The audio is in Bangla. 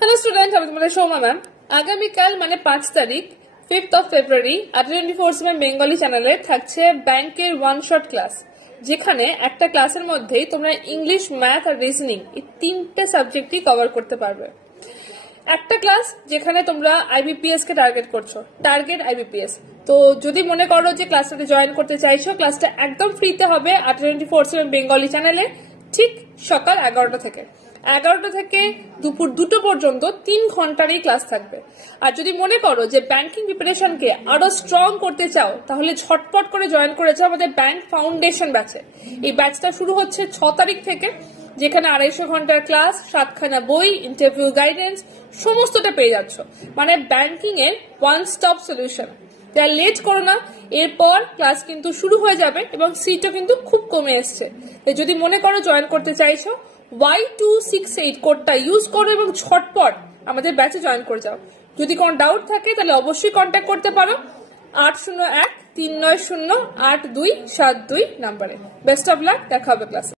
হ্যালো স্টুডেন্ট, আমি তোমাদের সৌমা ম্যাম। আগামীকাল মানে 5 তারিখ 5th of February ATA24/7 Bengali চ্যানেলে থাকছে ব্যাংকের ওয়ান শট ক্লাস, যেখানে একটা ক্লাসের মধ্যেই তোমরা ইংলিশ, ম্যাথ আর রিজনিং এই তিনটে সাবজেক্টই কভার করতে পারবে। একটা ক্লাস যেখানে তোমরা আইবিপিএস কে টার্গেট করছো, টার্গেট আইবিপিএস। তো যদি মনে করো যে ক্লাসটাতে জয়েন করতে চাইছো, ক্লাসটা একদম ফ্রিতে হবে ATA24/7 বেঙ্গলি চ্যানেলে, ঠিক সকাল 11টা থেকে। 11টা থেকে দুপুর 2টো পর্যন্ত 3 ঘন্টার এই ক্লাস থাকবে। আর যদি মনে করো যে ব্যাংকিং প্রিপারেশনকে আরো স্ট্রং করতে চাও, তাহলে ঝটপট করে জয়েন করে যাও আমাদের ব্যাংক ফাউন্ডেশন ব্যাচে। এই ব্যাচটা শুরু হচ্ছে 6 তারিখ থেকে, যেখানে 250 ঘন্টার ক্লাস, 7খানা বই, ইন্টারভিউ গাইডেন্স সমস্তটা পেয়ে যাচ্ছ। মানে ব্যাংকিং এর ওয়ান স্টপ সলিউশন। তাই লেট করো না, এরপর ক্লাস কিন্তু শুরু হয়ে যাবে এবং সিটও কিন্তু খুব কমে এসছে। তাই যদি মনে করো জয়েন করতে চাইছো, Y268 কোডটা ইউজ করো এবং ঝটপট আমাদের ব্যাচে জয়েন করে যাও। যদি কোনো ডাউট থাকে তাহলে অবশ্যই কন্ট্যাক্ট করতে পারো 801-390-8272 নাম্বারে। বেস্ট অফ লাক, দেখা হবে ক্লাসে।